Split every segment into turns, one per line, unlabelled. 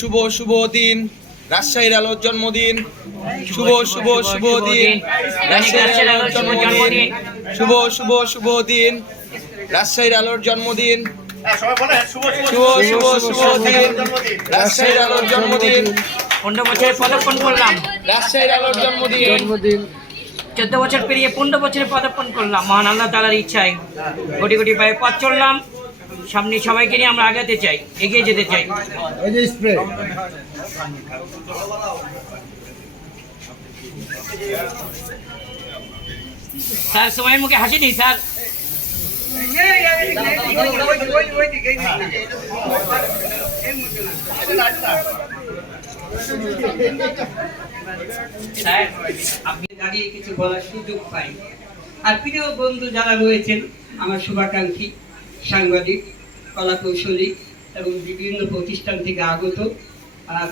শুভ শুভ দিন। রাজশাহীর আলোর জন্মদিন। শুভ শুভ শুভ দিন। রাজশাহীর আলোর জন্মদিন। শুভ শুভ শুভ দিন। রাজশাহীর আলোর জন্মদিন। শুভ শুভ শুভ দিন। রাজশাহীর আলোর জন্মদিন।
পনেরো বছরে পদার্পণ করলাম।
রাজশাহীর আলোর জন্মদিন।
চোদ্দ বছর পেরিয়ে পনেরো বছরে পদার্পণ করলাম। মহান আল্লাহ তালার ইচ্ছায়। কোটি কোটি পায়ে পথ চললাম। সামনে সবাইকে নিয়ে আমরা আগাতে চাই এগিয়ে যেতে চাই।
এই যে স্প্রে।
স্যার সময়ের মুখে হাসি নেই স্যার। স্যার আপনি দাঁড়িয়ে কিছু বলার সুযোগ পাই। আর প্রিয় বন্ধু যারা রয়েছেন আমার শুভাকাঙ্ক্ষী। সাংবাদিক কলা কৌশলী এবং বিভিন্ন প্রতিষ্ঠান থেকে আগত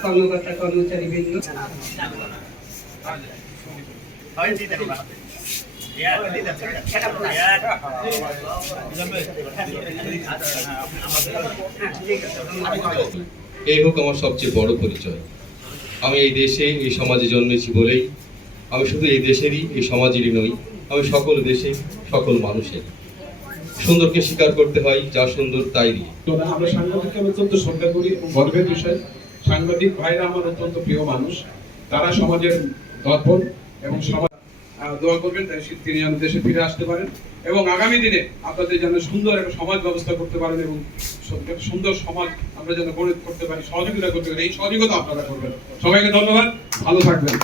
কর্মকর্তা, কর্মচারী বৃন্দ।
এই হোক আমার সবচেয়ে বড় পরিচয়। আমি এই দেশে, এই সমাজে জন্মেছি বলেই। আমি শুধু এই দেশেরই, এই সমাজেরই নই, আমি সকল দেশে সকল মানুষের। সুন্দরকে স্বীকার করতে হয়, যা সুন্দর তাই
তো আমরা সাংবাদিককে অত্যন্ত শ্রদ্ধা করি এবং গর্বের বিষয়। সাংবাদিক ভাইরা আমার অত্যন্ত প্রিয় মানুষ। তারা সমাজের দর্পণ এবং সমাজ দোয়া করবেন, তাই তিনি যেন দেশে ফিরে আসতে পারেন। এবং আগামী দিনে আপনাদের যেন সুন্দর একটা সমাজ ব্যবস্থা করতে পারেন এবং সুন্দর সমাজ আমরা যেন গড়ে করতে পারি, সহযোগিতা করতে পারি। এই সহযোগিতা আপনারা করবেন। সবাইকে ধন্যবাদ, ভালো থাকবেন।